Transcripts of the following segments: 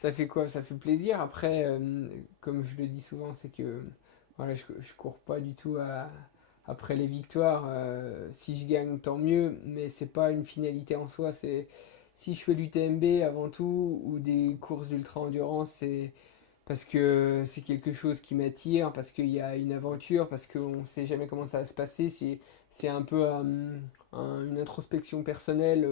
ça fait quoi? Ça fait plaisir. Après, comme je le dis souvent, c'est que voilà, je cours pas du tout après les victoires. Si je gagne, tant mieux, mais c'est pas une finalité en soi. C'est si je fais l'UTMB avant tout ou des courses d'ultra-endurance, c'est parce que c'est quelque chose qui m'attire, parce qu'il y a une aventure, parce qu'on ne sait jamais comment ça va se passer. C'est un peu une introspection personnelle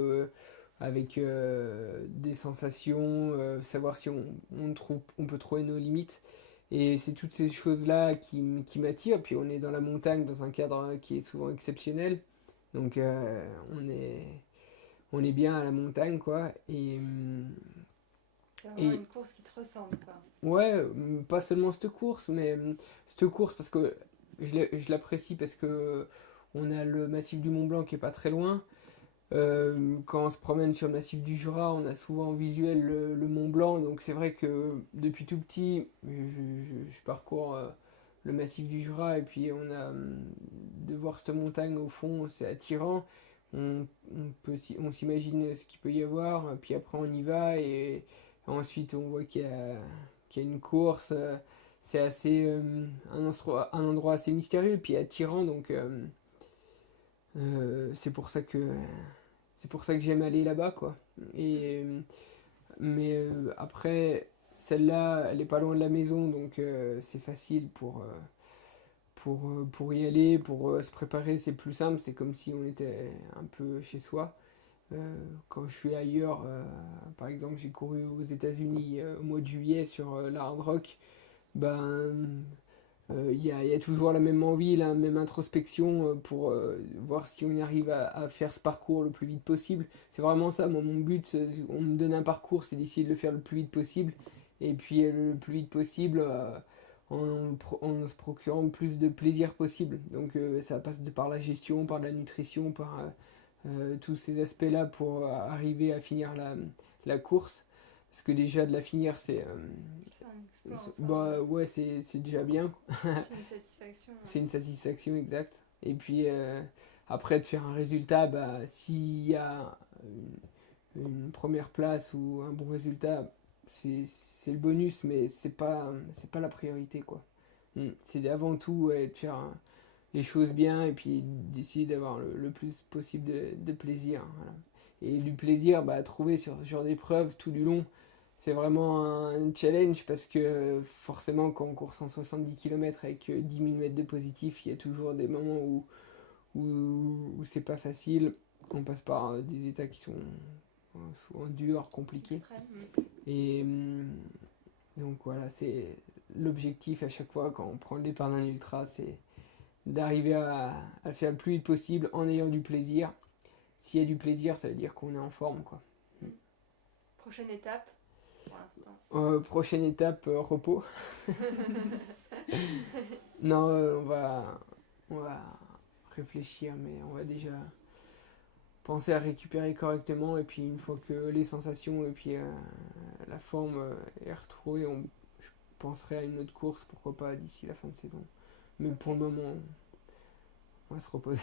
avec des sensations, savoir si on peut trouver nos limites. Et c'est toutes ces choses-là qui m'attirent. Puis on est dans la montagne, dans un cadre qui est souvent exceptionnel. Donc on est bien à la montagne, quoi. C'est vraiment Et une course qui te ressemble, quoi. ouais, pas seulement cette course, mais cette course parce que je l'apprécie parce que on a le massif du Mont Blanc qui est pas très loin. Quand on se promène sur le massif du Jura, on a souvent en visuel le Mont Blanc, donc c'est vrai que depuis tout petit, je parcours le massif du Jura et puis de voir cette montagne au fond, c'est attirant. On s'imagine ce qu'il peut y avoir, puis après on y va et ensuite on voit qu'il y a une course. C'est assez un endroit assez mystérieux puis attirant, donc c'est pour ça que j'aime aller là-bas, quoi. Et, mais après, celle-là, elle est pas loin de la maison, donc c'est facile pour y aller, pour se préparer, c'est plus simple. C'est comme si on était un peu chez soi. Quand je suis ailleurs, par exemple, j'ai couru aux États-Unis au mois de juillet sur la Hard Rock, ben il y a toujours la même envie, la même introspection pour voir si on y arrive à faire ce parcours le plus vite possible. C'est vraiment ça, moi, mon but, on me donne un parcours, c'est d'essayer de le faire le plus vite possible. Et puis le plus vite possible en se procurant le plus de plaisir possible. Donc ça passe par la gestion, par la nutrition, par tous ces aspects-là pour arriver à finir la course. Parce que déjà de la finir, C'est un exploit en soi, bah ouais, c'est déjà bien. c'est une satisfaction. C'est une satisfaction exacte. Et puis après de faire un résultat, bah s'il y a une première place ou un bon résultat, c'est le bonus, mais c'est pas la priorité, quoi. C'est avant tout ouais, de faire les choses bien et puis d'essayer d'avoir le plus possible de plaisir. Voilà. Et du plaisir, bah, à trouver sur ce genre d'épreuve tout du long, c'est vraiment un challenge parce que forcément, quand on court 170 km avec 10 000 mètres de positif, il y a toujours des moments où c'est pas facile. On passe par des états qui sont souvent durs, compliqués. Extrême. Et donc voilà, c'est l'objectif à chaque fois quand on prend le départ d'un ultra, c'est d'arriver à le faire le plus vite possible en ayant du plaisir. S'il y a du plaisir, ça veut dire qu'on est en forme, quoi. Mm. Prochaine étape, pour l'instant. Prochaine étape, repos. Non, on va réfléchir, mais on va déjà penser à récupérer correctement. Et puis une fois que les sensations et puis la forme est retrouvée, je penserai à une autre course, pourquoi pas d'ici la fin de saison. Mais Ok, pour le moment, on va se reposer.